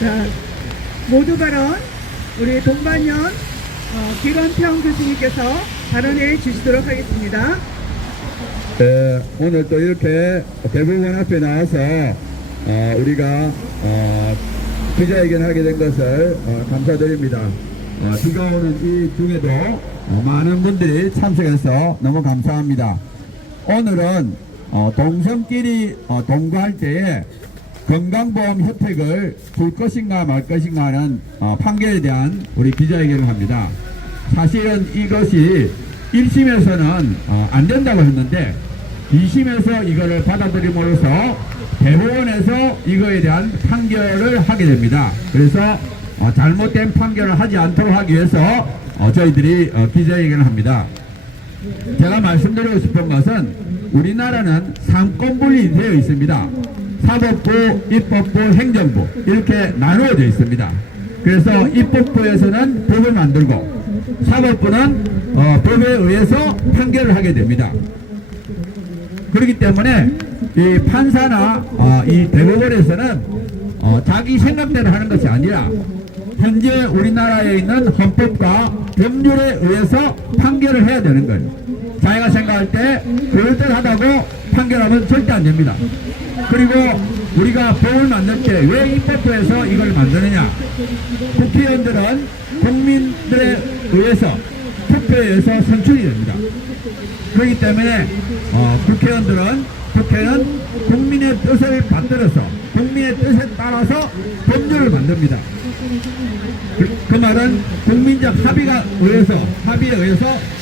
자, 모두 발언 우리 동반연 김원평 교수님께서 발언해 주시도록 하겠습니다. 네, 오늘 또 이렇게 대법원 앞에 나와서 우리가 기자회견하게 된 것을 감사드립니다. 비가 오는 이 중에도 많은 분들이 참석해서 너무 감사합니다. 오늘은 동성끼리 동거할 때에 건강보험 혜택을 줄 것인가 말 것인가 하는 판결에 대한 우리 기자회견을 합니다. 사실은 이것이 1심에서는 안 된다고 했는데 2심에서 이거를 받아들임으로써 대법원에서 이거에 대한 판결을 하게 됩니다. 그래서 잘못된 판결을 하지 않도록 하기 위해서 저희들이 기자회견을 합니다. 제가 말씀드리고 싶은 것은 우리나라는 상권분리 되어 있습니다. 사법부, 입법부, 행정부 이렇게 나누어져 있습니다. 그래서 입법부에서는 법을 만들고 사법부는 법에 의해서 판결을 하게 됩니다. 그렇기 때문에 이 판사나 이 대법원에서는 자기 생각대로 하는 것이 아니라 현재 우리나라에 있는 헌법과 법률에 의해서 판결을 해야 되는 거예요. 자기가 생각할 때 그럴듯하다고 판결하면 절대 안 됩니다. 그리고 우리가 법을 만들 때 왜 입법부에서 이걸 만드느냐? 국회의원들은 국민들에 의해서 투표에 의해서 선출이 됩니다. 그렇기 때문에 국회는 국민의 뜻을 받들어서 국민의 뜻에 따라서 법률을 만듭니다. 그 말은 국민적 합의에 의해서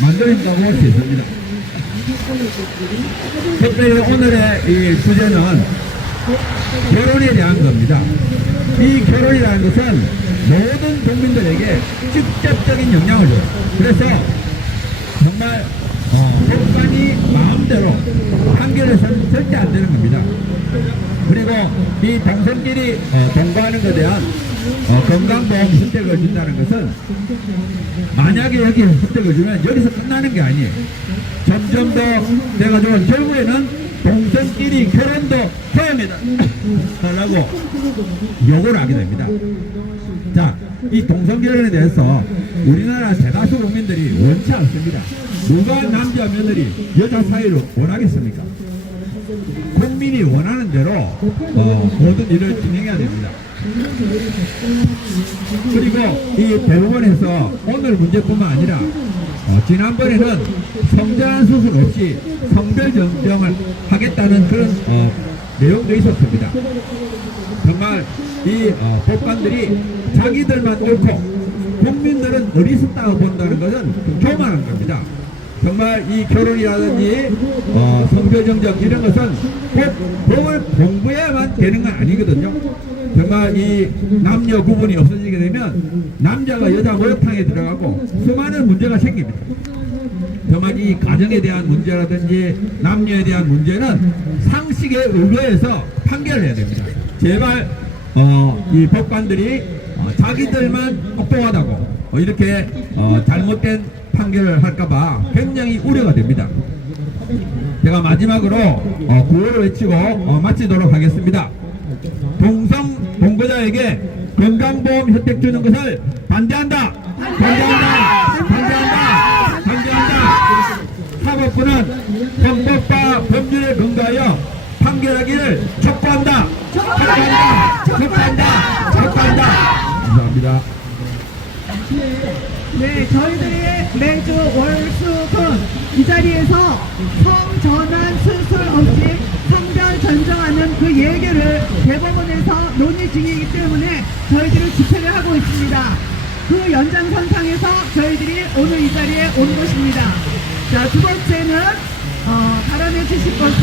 만들어진다고 볼 수 있습니다. 특별히 오늘의 이 주제는 결혼에 대한 겁니다. 이 결혼이라는 것은 모든 국민들에게 직접적인 영향을 줘요. 그래서 정말 법관이 마음대로 판결해서는 절대 안 되는 겁니다. 그리고 이 동성끼리 동거하는 것에 대한 건강보험 혜택을 준다는 것은 만약에 여기 혜택을 주면 여기서 끝나는 게 아니에요. 점점 더 돼가지고 결국에는 동성끼리 결혼도 허용해달라고 요구를 하게 됩니다. 자, 이 동성결혼에 대해서 우리나라 대다수 국민들이 원치 않습니다. 누가 남자 며느리 여자 사이를 원하겠습니까? 국민이 원하는 대로 모든 일을 진행해야 됩니다. 그리고 이 대법원에서 오늘 문제뿐만 아니라 지난번에는 성전환 수술 없이 성별 정정을 하겠다는 그런 내용도 있었습니다. 정말 이 법관들이 자기들만 옳고 국민들은 어리석다고 본다는 것은 교만한 겁니다. 정말 이 결혼이라든지 성별정정 이런 것은 꼭 법을 공부해야만 되는 건 아니거든요. 정말 이 남녀 구분이 없어지게 되면 남자가 여자 목욕탕에 들어가고 수많은 문제가 생깁니다. 정말 이 가정에 대한 문제라든지 남녀에 대한 문제는 상식에 의거해서 판결을 해야 됩니다. 제발 이 법관들이 자기들만 똑똑하다고 이렇게 잘못된 판결을 할까봐 굉장히 우려가 됩니다. 제가 마지막으로 구호를 외치고 마치도록 하겠습니다. 동거자에게 건강보험 혜택 주는 것을 반대한다. 사법부는 헌법과 법률에 근거하여 판결하기를 촉구한다. 감사합니다. 네, 저희들이 매주 월수금 이 자리에서 성전환 수술 없이 성별 전정하는 그 얘기를 대법원에서 논의 중이기 때문에 저희들이 집회를 하고 있습니다. 그 연장선상에서 저희들이 오늘 이 자리에 온 것입니다. 자, 두 번째는 발언해 주실 것은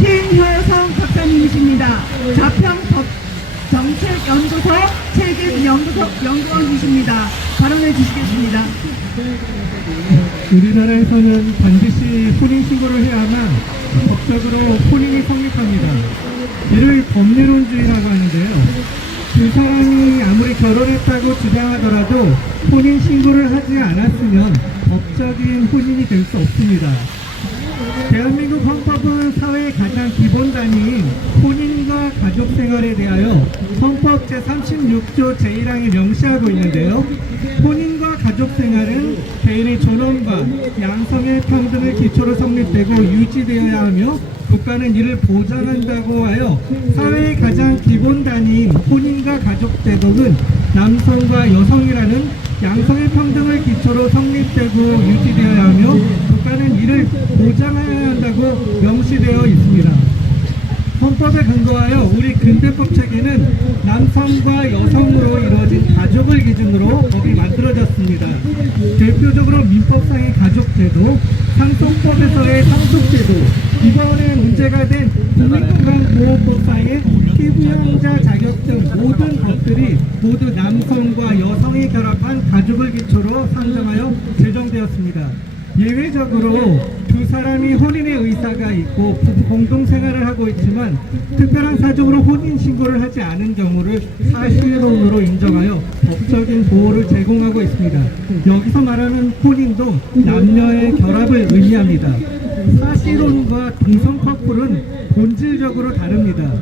신효성 박사님이십니다. 자평법정책연구소 책임연구원이십니다. 발언해 주시겠습니다. 우리나라에서는 반드시 혼인신고를 해야만 법적으로 혼인이 성립합니다. 이를 법리론주의라고 하는데요. 두 사람이 아무리 결혼했다고 주장하더라도 혼인신고를 하지 않았으면 법적인 혼인이 될 수 없습니다. 대한민국 헌법은 사회의 가장 기본 단위인 혼인과 가족 생활에 대하여 헌법 제36조 제1항에 명시하고 있는데요. 혼인과 가족 생활은 개인의 존엄과 양성의 평등을 기초로 성립되고 유지되어야 하며 국가는 이를 보장한다고 하여 사회의 가장 기본 단위인 혼인과 가족 제도는 남성과 여성이라는 양성의 평등을 기초로 성립되고 유지되어야 하며 국가는 이를 보장해야 한다고 명시되어 있습니다. 헌법에 근거하여 우리 근대법 체계는 남성과 여성으로 이루어진 가족을 기준으로 법이 만들어졌습니다. 대표적으로 민법상의 가족제도, 상속법에서의 상속제도, 이번에 문제가 된 국민건강보호법상의 피부양자 자격 등 모든 것들이 모두 남성과 여성이 결합한 가족을 기초로 상정하여 제정되었습니다. 예외적으로 두 사람이 혼인의 의사가 있고 부부 공동생활을 하고 있지만 특별한 사정으로 혼인신고를 하지 않은 경우를 사실혼으로 인정하여 법적인 보호를 제공하고 있습니다. 여기서 말하는 혼인도 남녀의 결합을 의미합니다. 사실혼과 동성 커플은 본질적으로 다릅니다.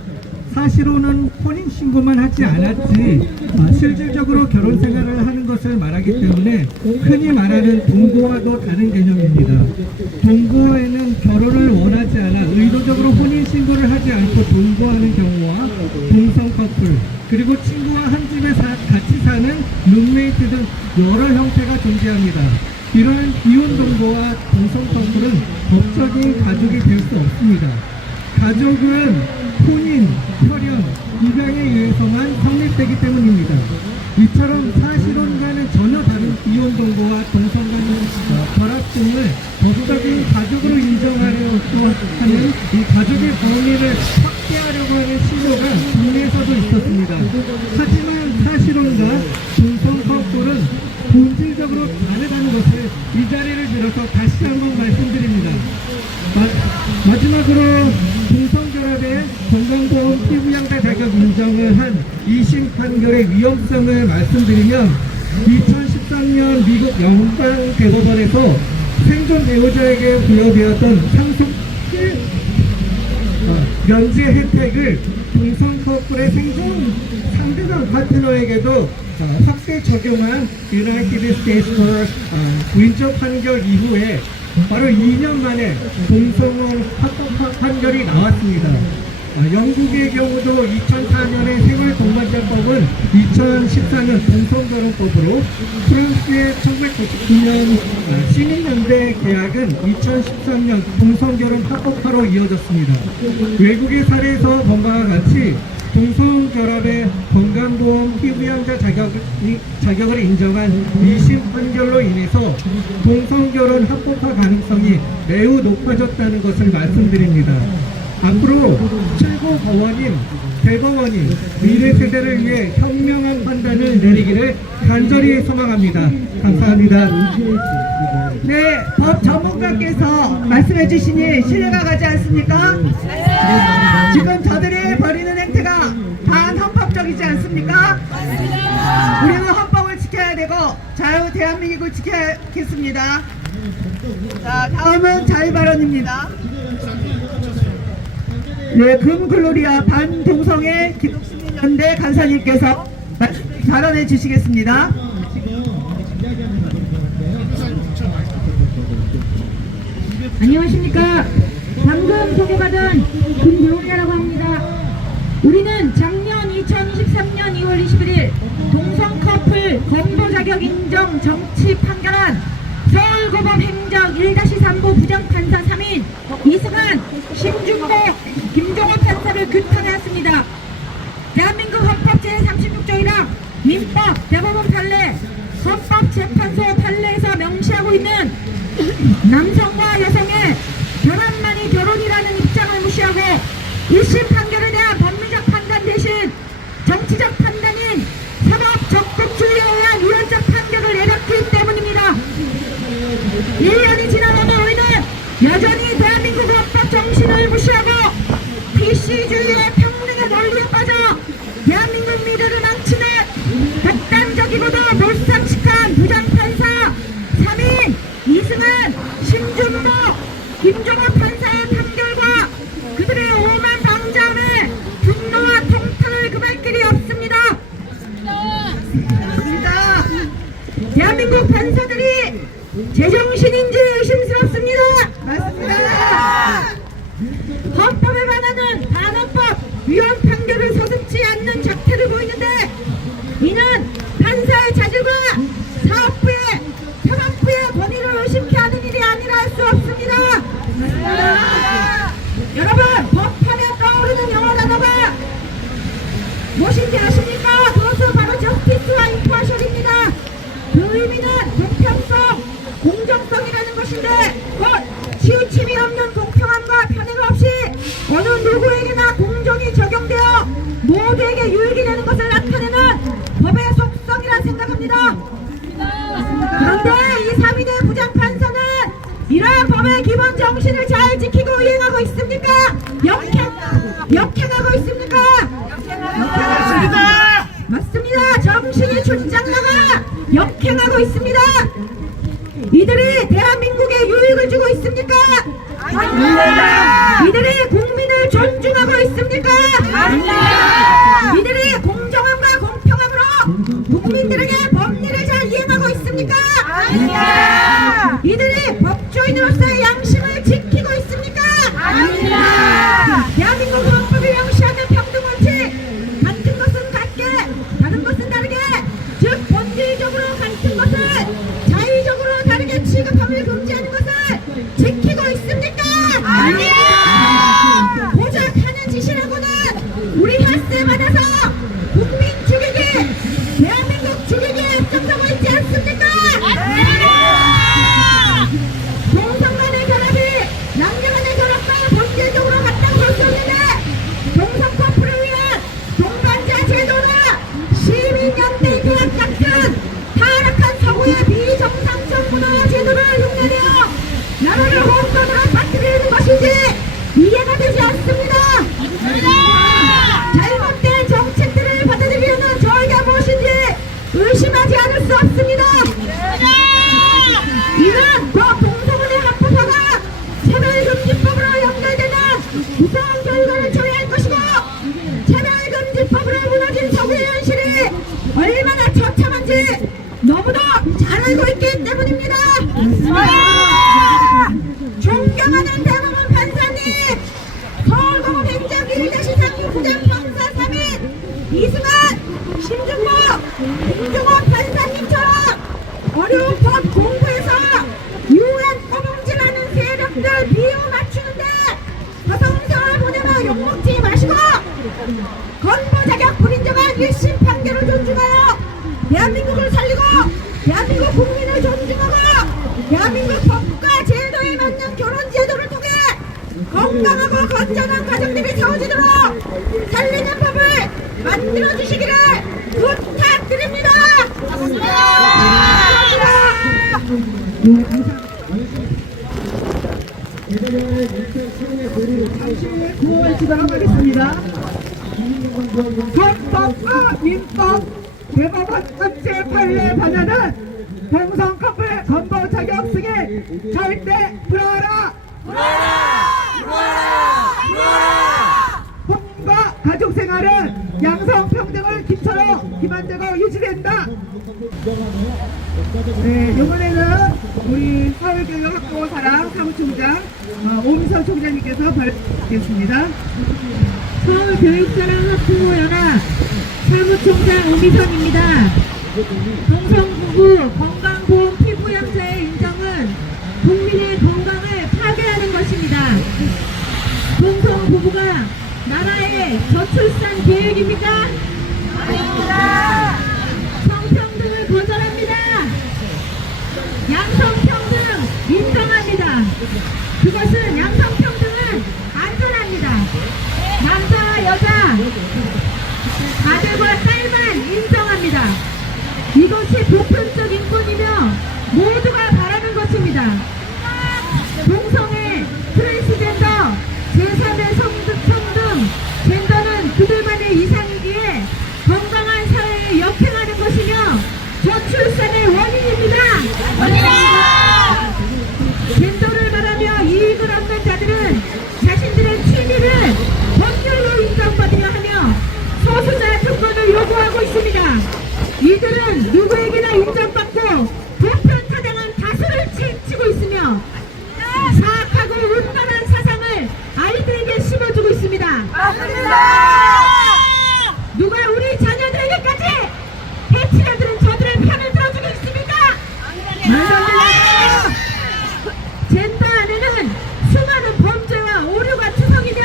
사실혼은 혼인신고만 하지 않았지 실질적으로 결혼생활을 하는 것을 말하기 때문에 흔히 말하는 동거와도 다른 개념입니다. 동거에는 결혼을 원하지 않아 의도적으로 혼인신고를 하지 않고 동거하는 경우와 동성 커플, 그리고 친구와 한 집에 같이 사는 룸메이트 등 여러 형태가 존재합니다. 이러한 이혼 동거와 동성 커플은 법적인 가족이 될 수 없습니다. 가족은 혼인, 혈연, 입양에 의해서만 성립되기 때문입니다. 이처럼 사실혼과는 전혀 다른 이혼 동거와 동성 간의 결합 등을 법적인 가족으로 인정하려고 하는 이 가족의 범위를 확대하려고 하는 시도가 국내에서도 있었습니다. 하지만 사실혼과 동성 커플은 본질적으로 다르다는 것을 이 자리를 빌어서 다시 한번 말씀드립니다. 마지막으로 동성결합의 건강보험 피부양자 자격 인정을 한 2심 판결의 위험성을 말씀드리면 2013년 미국 연방대법원에서 생존 배우자에게 부여되었던 상속 면제 혜택을 동성 커플의 생존 상대방 파트너에게도 확대 적용한 유나이티드 스테이트 윈처 판결 이후에 바로 2년 만에 동성혼 합법 판결이 나왔습니다. 영국의 경우도 2004년의 생활동반자법은 2014년 동성결혼법으로, 프랑스의 1999년 시민연대 계약은 2013년 동성결혼 합법화로 이어졌습니다. 외국의 사례에서 본 바와 같이 동성결합의 건강보험 피부양자 자격을 인정한 2심 판결로 인해서 동성결혼 합법화 가능성이 매우 높아졌다는 것을 말씀드립니다. 앞으로 최고법원인, 대법원이 미래 세대를 위해 현명한 판단을 내리기를 간절히 소망합니다. 감사합니다. 네, 법 전문가께서 말씀해 주시니 신뢰가 가지 않습니까? 지금 저들이 벌이는 행태가 반헌법적이지 않습니까? 우리는 헌법을 지켜야 되고 자유 대한민국을 지켜야겠습니다. 자, 다음은 자유발언입니다. 네, 금글로리아 반동성애 기독시민연대 간사님께서 발언해 주시겠습니다. 안녕하십니까. 방금 소개받은 금글로리아라고 합니다. 우리는 작년 2023년 2월 21일 동성 커플 건보 자격 인정 정치 판결한 서울고법 행정 1-3부 부장판사 3인 이승환, 심준모, 김종호 판사를 규탄하였습니다. 대한민국 헌법 제36조 1항 민법 대법원 판례 헌법재판소 판례에서 명시하고 있는 남성과 여성의 결합만이 결혼이라는 입장을 무시하고 1심 판결에 대한 법리적 판단 대신 정치적 판단인 사법 적극주의에 의한 위헌적 판결을 내렸기 때문입니다. 1년이 지난 오늘 우리는 여전히 대한민국 헌법 정신을 무시하고 PC주의의 평등의 논리에 빠져 대한민국 미래를 망치는 극단적이고도 몰상식한 부장판사 3인 이승환, 심준모, 김종호 맞습니다. 대한민국 판사들이 제정신인지 의심스럽습니다. 맞습니다. 헌법에 반하는 반헌법 위헌 판결을 서슴지 않는 작태를 보이는데 이는 판사의 자질과 사법부의 권위를 의심케 하는 일이 아니라 할 수 없습니다. 여러분, 법하면 떠오르는 영어 단어가 무엇인지 아십니까? 그것은 바로 저스티스와 임파셜입니다. 그 의미는 공평성, 공정성이라는 것인데 곧 치우침이 없는 공평함과 편애가 없이 어느 누구에게나 공정이 적용되어 모두에게 유익이 되는 것을 나타내는 법의 속성이라 생각합니다. 그런데 이 3인의 부장판사는 이러한 법의 기본 정신을 잘 지키고 이행하고 있습니까? 역행하고 있습니까? 역행하십니다. 맞습니다. 정신이 출장 나가 역행하고 있습니다. 이들이 대한민국에 유익을 주고 있습니까? 아닙니다. 이들이 국민을 존중하고 있습니까? 아닙니다. 이들이 공정함과 공평함으로 국민들에게 법리를 잘 이행하고 있습니까? 아닙니다. 이들이 법조인으로서의 양심을 지키고 있습니까? 아닙니다. 대한민국 헌법이 명시하는 평등 원칙, 같은 것은 같게, 다른 것은 다르게, 즉 본질적으로 같은 것을 자의적으로 다르게 취급함을 금지하는 것을 지키고 있습니까? 아닙니다. 고작 하는 짓이라고는 우리 혈세 받아서 국민 죽이기, 대한민국 죽이기에 앞장서고 있지 않습니까? 아닙니다. 동성 간의 결합이 남녀 간의 결합과 본질적으로 같다고 볼 수 없는데 동성 커플을 위한 동반자 제도나 시민연대 계약 같은 타락한 서구의 비정상적 문화와 제도를 흉내내어 나라를 혼돈으로 빠뜨리는 것이지 이해가 되지 않습니다. 잘못된 정책들을 받아들이려는 저희가 무엇인지 의심하지 않을 수 없습니다. 이는 곧 동성혼의 합법화가 차별금지법으로 연결되는 무서운 결과를 초래할 것이고 차별금지법으로 무너진 서구의 현실이 얼마나 처참한지 너무도 잘 알고 있기 때문입니다. 존경하는 대법원 판사님, 서울고법 행정 1-3 부장판사 3인 이승환, 심준모, 김종호 판사님처럼 어려운 법 공부에서 유엔 꼬봉질하는 세력들 비유 맞추는데 허송세월 보내며 욕먹지 마시고 건보 자격 불인정한 1심 판결을 존중하여 대한민국을 살리고 대한민국 국민을 존중하고 대한민국 법과 제도에 맞는 결혼 제도를 통해 건강하고 건전한 가정들이 세워지도록 살리는 법을 만들어 주시기를 부탁드립니다. 구호를 치도록 하겠습니다. 헌법과 민법 대법원 합체 판례에 반하는 동성 커플 건보 자격 승인 절대 불허하라. 혼인과 가족 생활은 양성 평등을 기초로 기반되고 유지된다. 네, 이번에는 우리 서울교육학부사랑 사무총장 오미선 총장님께서 발표하겠습니다. 서울교육사랑학부모연합 사무총장 오미선입니다. 동성부부 건강보험 피부양자의 인정은 국민의 건강을 파괴하는 것입니다. 동성부부가 나라의 저출산 계획입니까? 아닙니다. 성평등을 거절합니다. 양성평등 인정합니다. 그것은 양성평등은 안전합니다. 남자와 여자, 아들과 딸만 인정합니다. 이것이 보편적 인권이며 모두가 바라는 것입니다. 동성애, 트랜스젠더, 제3의 성등, 젠더는 그들만의 이상이기에 건강한 사회에 역행하는 것이며 저출산의 원인입니다. 젠더를 말하며 이익을 얻는 자들은 자신들의 취미를 법률로 인정받으려 하며 소수자 특권을 요구하고 있습니다. 이들은 누구에게나 인정받고 보편타당한 다수를 치고 있으며 사악하고 음란한 사상을 아이들에게 심어주고 있습니다. 누가 우리 자녀들에게까지 해치려들은 저들의 편을 들어주겠습니까? 젠더 안에는 수많은 범죄와 오류가 투성이며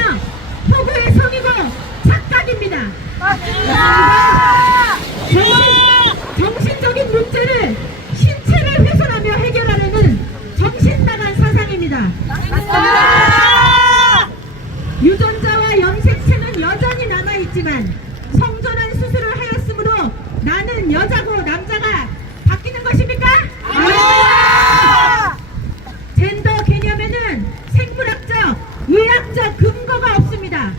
허구의 성이고 착각입니다. 정신적인 문제를 신체를 훼손하며 해결하려는 정신나간 사상입니다. 유전자와 염색체는 여전히 남아있지만 성전환 수술을 하였으므로 나는 여자고 남자가 바뀌는 것입니까? 젠더 개념에는 생물학적, 의학적 근거가 없습니다.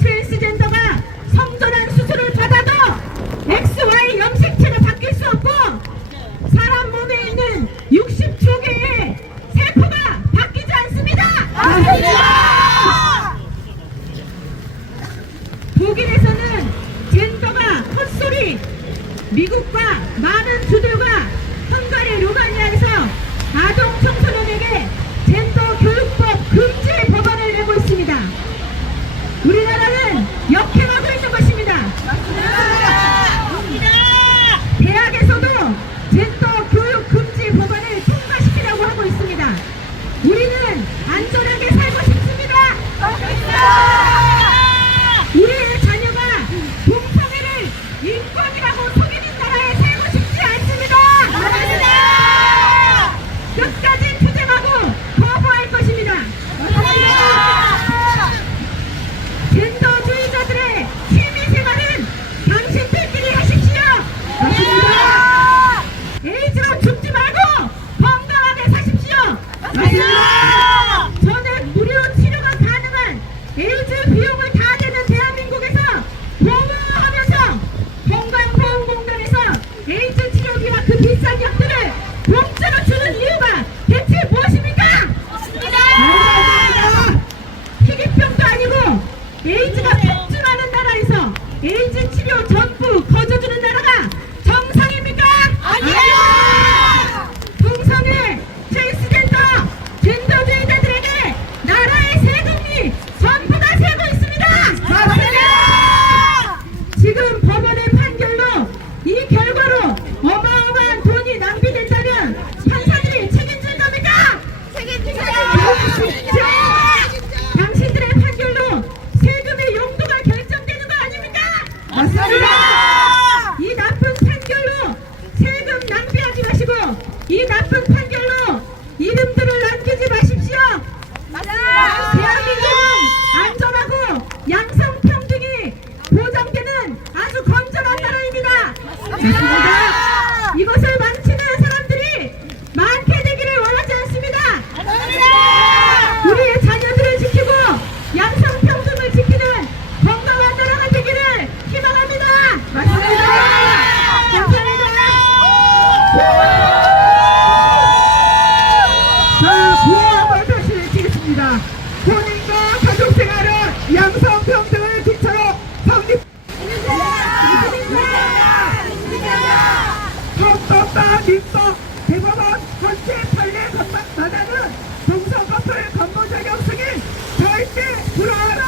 트랜스젠더가 성전환 수술을 받아도 XY 염색체가 바뀔 수 없고 사람 몸에 있는 60조 개의 세포가 바뀌지 않습니다. 독일에서는 젠더가 헛소리, 미국과 많은 주들과 헝가리 루마니아에서 아동 청소년에게 젠더 교육법 금지 법안을 내고 있습니다. 우리나라는 역행하고 있는 것입니다. 대학에서도 젠더 교육 금지 법안을 통과시키려고 하고 있습니다. 우리는 안전하게 살고 싶습니다. 우리의 자녀가 동성애를 인권이라고 속이는 나라에 살고 싶지 않습니다. 끝까지 투쟁하고 거부할 것입니다. 젠더주의자들의 취미생활은 당신들끼리 하십시오. 에이즈로 죽지 말고 건강하게 사십시오. 전액 무료 치료가 가능한 에이즈 비용을 다 내는 대한민국에서 보호하면서 건강보험공단에서 에이즈 치료비와 그 비싼 약들을 공짜로 주는 이유가 대체 무엇입니까? 희귀병도 아니고 에이즈가 폭증하는 나라에서 에이즈 치료 전부 거저주는 나라가 정상입니까? 아니에요! 동성애, 트랜스젠더, 젠더주의자들에게 나라의 세금이 전부 다 새고 있습니다! 지금 법원의 판결로 이 결과로 어마어마한 돈이 낭비된다면 판사들이 책임질 겁니까? 당신들의 판결로 세금의 용도가 결정되는 거 아닙니까? 맞습니다. 이 나쁜 판결로 세금 낭비하지 마시고 이 나쁜 판결로 이름들을 남기지 마십시오. 대한민국은 안전하고 양성평등이 보장되는 아주 건전한 나라입니다. 이것을 망치는 사람들이 많게 되기를 원하지 않습니다. 우리의 자녀들을 지키고 양성평등을 지키는 건강한 나라가 되기를 희망합니다. 맞습니다. 감사합니다. 자, 구호함을 다시 외치겠습니다. 혼인과 가족생활은 양성평등을 기초로 성립. 헌법과 민법, 대법원 헌재 판례 마다는 동성 커플 건보 자격 승인 절대 불허하라.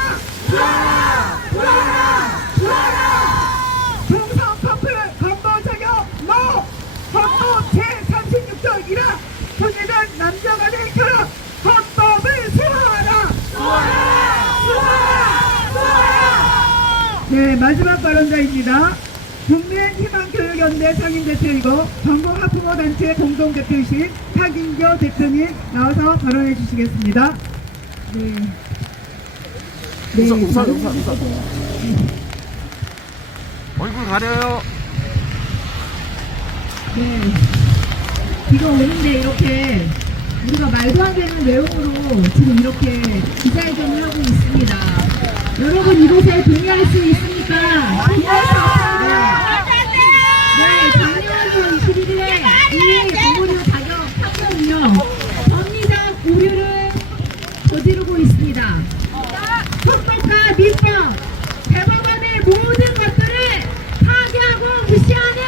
동성 커플 건보 자격 노. 헌법 제36조 1화 혼인한 남자 간의 결혼 헌법을 수호하라. 네, 마지막 발언자입니다. 국민희망교육연대 상임대표이고 전국학부모단체 공동대표이신 박인교 대표님 나와서 발언해 주시겠습니다. 네. 얼굴 가려요. 네. 비가 오는데 이렇게 우리가 말도 안 되는 내용으로 지금 이렇게 기자회견을 하고 있습니다. 여러분 이곳에 동의할 수 있습니까? 동의할 수 없습니다. 네, 작년 21일에 이 부모료 자격 판결은요 법리적 오류를 저지르고 있습니다. 헌법과 민법, 대법원의 모든 것들을 파괴하고 무시하는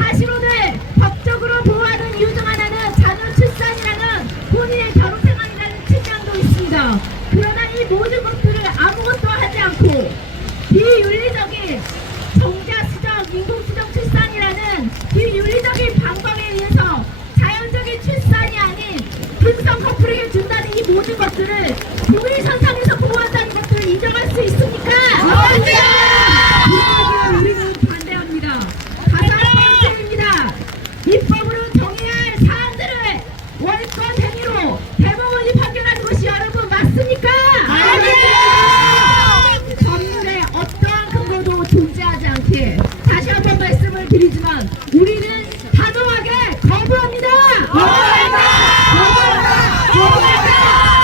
사실 오늘 법적으로 보호하는 이유 중 하나는 자녀 출산이라는 본인의 결혼 생활이라는 측면도 있습니다. 그러나 이 모든 것들을 아무것도 하지 않고 비윤리적인 정자 수정, 인공 수정 출산이라는 비윤리적인 방법에 의해서 자연적인 출산이 아닌 금성 커플에게 준다는 이 모든 것들을 동일선상에서 보호한다는 것들을 인정할 수 있습니까? 우리는 반대합니다. 가장 번째입니다. 입법으로 정해야 할 사안들을 월권 행위로 대법원이 판결하는 것이 여러분 맞습니까? 법률에 어떠한 근거도 존재하지 않게 다시 한번 말씀을 드리지만 우리는 단호하게 거부합니다.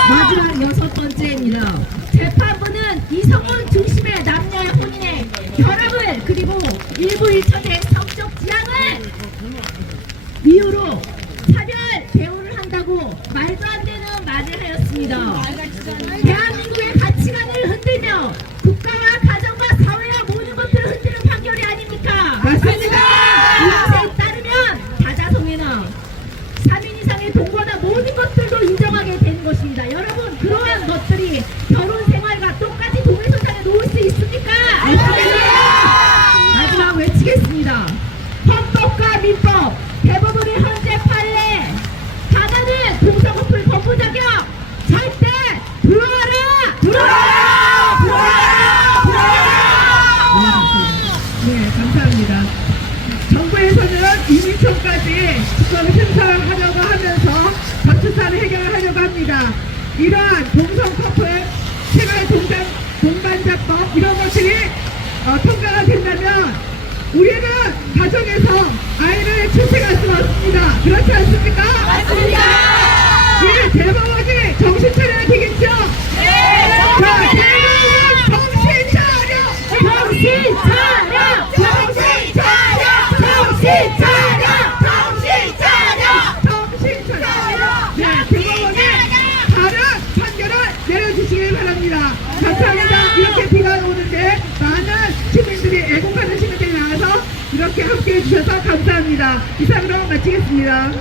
마지막 여섯 번째입니다. 재판부는 이성원 중심의 남녀의 혼인의 결합을 그리고 일부 일처의 성적 지향을 이유로 사별 대우를 한다고 말도 안 되는 말을 하였습니다. 대한민국의 가치관을 흔들며 국가와 가정과 사회와 모든 것들을 흔드는 판결이 아닙니까? 맞습니다. 이것에 따르면 다자성애나 3인 이상의 동거나 모든 것들도 인정하게 되는 것입니다. 여러분 그러한 것들이 결혼 생활과 똑같이 동일선상에 놓을 수 있습니까? 마지막 외치겠습니다. 헌법과 민법, 대법원의 현재 판례, 하나는 동성커플 거부 자격 절대 불허하라! 네, 감사합니다. 정부에서는 이민촌까지 주권을 신설하려고 하면서 저출산을 해결하려고 합니다. 이러한 동성 커플 생활 동반자법 이런 것들이 통과가 된다면 우리는 가정에서 아이를 출생할 수 없습니다. 그렇지 않습니까? 맞습니다. 예, 대법원이 정신 차려야 되겠죠? 네! 자, 대법원 정신 차려! 정신 차려! 정신 차려! 정신 차려! 정신 차려! 정신 차려! 네, 대법원이 다른 판결을 내려주시길 바랍니다. 감사합니다. 이렇게 비가 오는데 많은 시민들이 애국하는 시민들이 나와서 이렇게 함께해 주셔서 감사합니다. 이상으로 마치겠습니다.